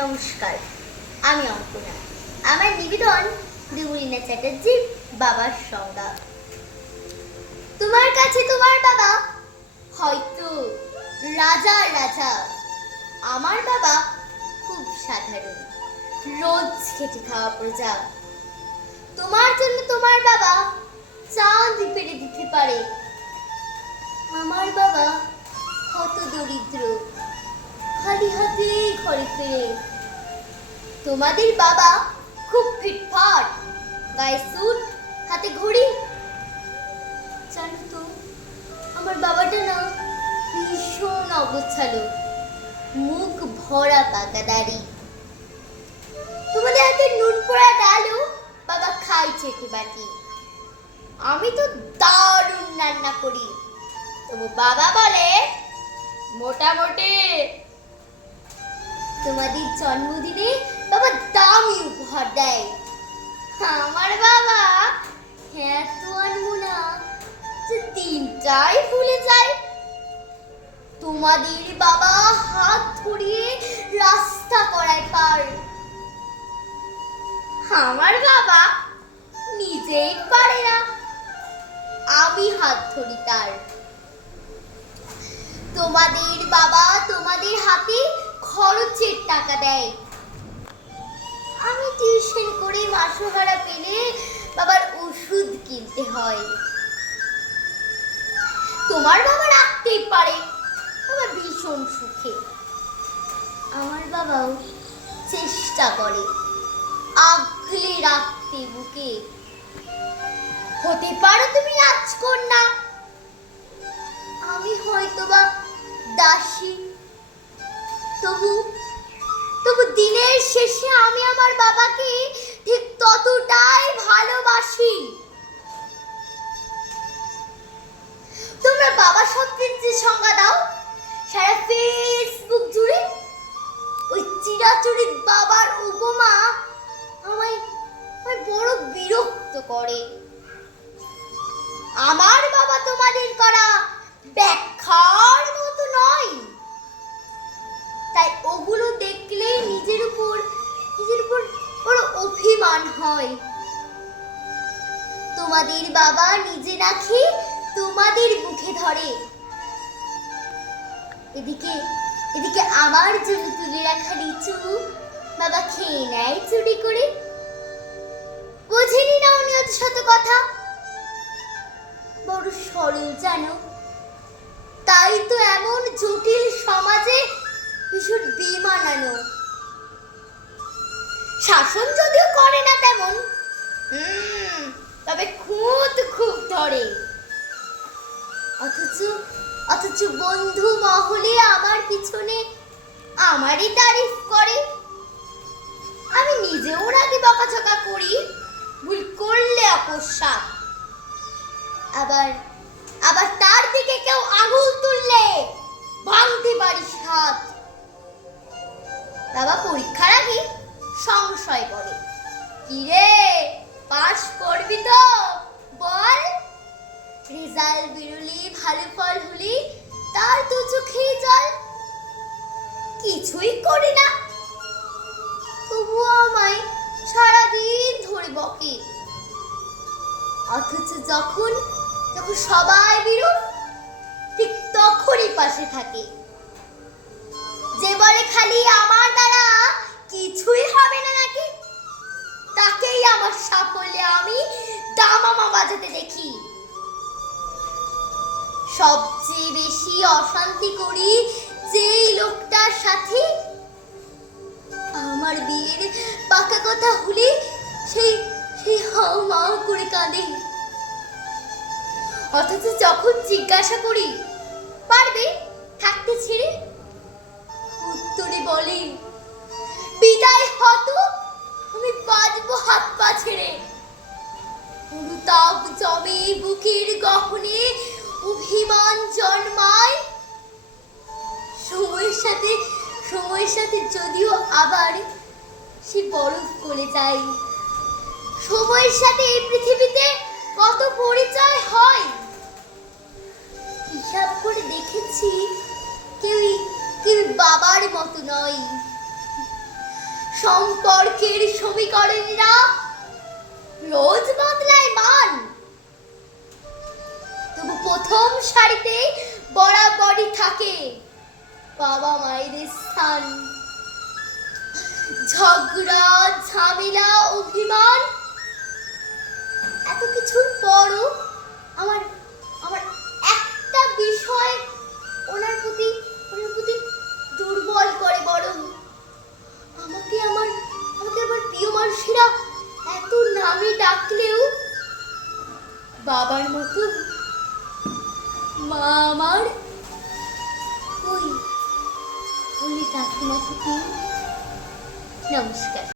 নমস্কার। আমি অঙ্কনা আমার নিবেদন দুবুরিনা চ্যাটার্জির বাবার সংজ্ঞা। তোমার কাছে তোমার বাবা, হয়তো রাজা রাজা। আমার বাবা খুব সাধারণ, রোজ খেটে খাওয়া প্রজা। তোমার জন্য তোমার বাবা চাঁদ পেরে দিতে পারে। আমার বাবা কত দরিদ্র খালি হাতে ঘরে ফেরে তোমাদের বাবা খুব ফিটফাট, গায়ে স্যুট, হাতে ঘড়ি। জানো তো, আমার বাবাটা না ভীষণ অগোছালো, মুখ ভরা পাকা দাড়ি তোমাদের হাতে নুন পোড়া ডালও বাবা খাই চেটে বাটি আমি তো দারুণ রান্না করি। তবু বাবা বলে, মোটামুটি তোমাদের জন্মদিনে বাবা দামি উপহার দেয়। আমার বাবা এত আনব না, যে তিনটাই ভুলে যায়। তোমাদের বাবা হাত ধরিয়ে রাস্তা করায় পার। আমার বাবা নিজেই পারে না, আমি হাত ধরি তার। তোমাদের বাবা তোমাদের হাতে খরচের টাকা দেয়। আমি টিউশন করে মাসোহারা পেলে বাবার ওষুধ কিনতে হয়। তোমার বাবা রাখতেই পারে আমার ভীষণ সুখে। আমার বাবাও চেষ্টা করে, আগলে রাখতে বুকে। হতে পারো তুমি রাজকন্যা। আমি হয়তোবা দাসী। তবু তবু দিনের শেষে আমি আমার বাবাকে ঠিক ততটাই ভালোবাসি। তোমরা বাবা শব্দের যে সংজ্ঞা দাও, সারা ফেসবুক জুড়ে ওই চিরাচরিত বাবার উপমা আমায় আমায় বড় বিরক্ত করে। আমার বাবা তোমাদের করা অভিমান হয়। তোমাদের বাবা নিজে না তোমাদের মুখে ধরে। এদিকে এদিকে আমার জন্য তুলে রাখা লিচু বাবা খেয়ে নেয় চুরি করে। বোঝেনি না উনি অত শত কথা। বড় সরল জানো। তাই তো এমন জটিল সমাজে ভীষণ বেমানানো। শাসন যদিও করে না তেমন। তবে খুদ খুব ধরে। অথচ অথচ বন্ধু মহলে আমার পিছনে আমারই তারিফ করে। আমি নিজেও রাগে বকাঝকা করি, ভুল করলে অকস্মাৎ আবার আবার তার দিকে কেউ আঙুল তুললে ভাঙতে পারিস হাত বাবা, পরীক্ষার আগে সংশয় করে। কি রে পাস করবি তো? বল। রেজাল্ট বেরোলে, ভালো ফল হলে, তার তো চোখেই জল। কিছুই করে না। তবুও আমায় সারাদিন ধরে বকে। অথচ যখন যখন সবাই বিরূপ ঠিক তখনই পাশে থাকে। যে বলে খালি আমার কিছুই হবে না নাকি? তাকেই আমার সাফল্যে আমি দামামা বাজাতে দেখি। সবচেয়ে বেশি অশান্তি করি যেই লোকটার সাথে আমার বিয়ের পাকা কথা হলে সেই সেই হাও মাও করে কাঁদে। অথচ যখন জিজ্ঞাসা করি, পারবে থাকতে ছেড়ে? উত্তরে বলে বিদায় অনুতাপ জমে বুকের গহনে অভিমান জন্মায়। সময়ের সাথে সময়ের সাথে যদিও আবার সে বরফ গলে যায়। সময়ের সাথে এই পৃথিবীতে কত পরিচয় হয়? হিসাব করে দেখেছি কেউই কেউ বাবার মতো নয়। সম্পর্কের সমীকরণরা প্রথম সারিতে বরাবরই থাকে। বাবা মায়ের স্থান। ঝগড়া, ঝামেলা, অভিমান, এত কিছুর পরও আমার আমার একটা বিষয় ওনার প্রতি ওনার প্রতি দুর্বল করে বরং আমাকে আমার আমাকে আমার প্রিয় মানুষেরা এত নামে ডাকলেও বাবার মতো মা আমার। ওই বলে কাকিমাকে নমস্কার।